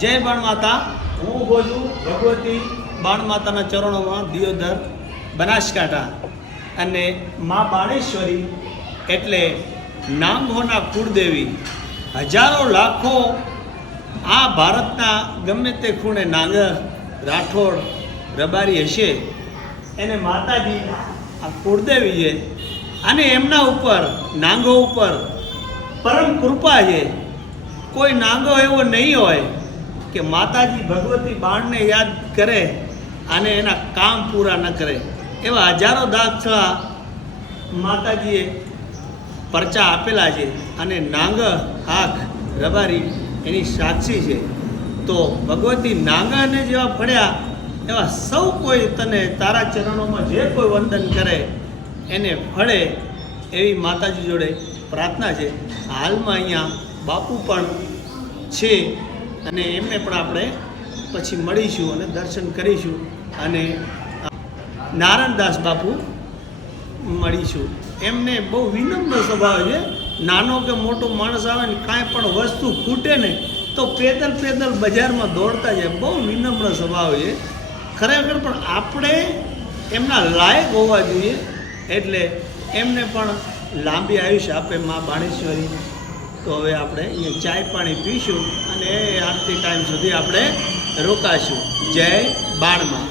જય બાણ માતા. હું બોલું ભગવતી બાણ માતાના ચરણોમાં દિયોદર બનાસકાંઠા. અને મા બાણેશ્વરી એટલે નાંગોના કુળદેવી. હજારો લાખો આ ભારતના ગમે તે ખૂણે નાંગ રાઠોડ રબારી હશે એને માતાજી આ કુળદેવી છે. અને એમના ઉપર નાંગો ઉપર પરમ કૃપા છે. કોઈ નાંગો એવો નહીં હોય કે માતાજી ભગવતી બાણને યાદ કરે અને એના કામ પૂરા ન કરે. એવા હજારો દાખલા માતાજીએ પરચા આપેલા છે. અને નાંગ આંખ રબારી એની સાક્ષી છે. તો ભગવતી નાંગાને જેવા ફળ્યા એવા સૌ કોઈ તને તારા ચરણોમાં જે કોઈ વંદન કરે એને ફળે એવી માતાજી જોડે પ્રાર્થના છે. હાલમાં અહીંયા બાપુ પણ છે અને એમને પણ આપણે પછી મળીશું અને દર્શન કરીશું. અને નારાયણદાસ બાપુ મળીશું. એમને બહુ વિનમ્ર સ્વભાવ છે. નાનો કે મોટો માણસ આવે ને કાંઈ પણ વસ્તુ ખૂટે ને તો પેદલ બજારમાં દોડતા જાય. બહુ વિનમ્ર સ્વભાવ છે ખરેખર. પણ આપણે એમના લાયક હોવા જોઈએ. એટલે એમને પણ લાંબી આયુષ્ય આપે મા બાણેશ્વરી. તો હવે આપણે અહીંયા ચાય પાણી પીશું અને આરતી ટાઈમ સુધી આપણે રોકાશું. જય બાણમાં.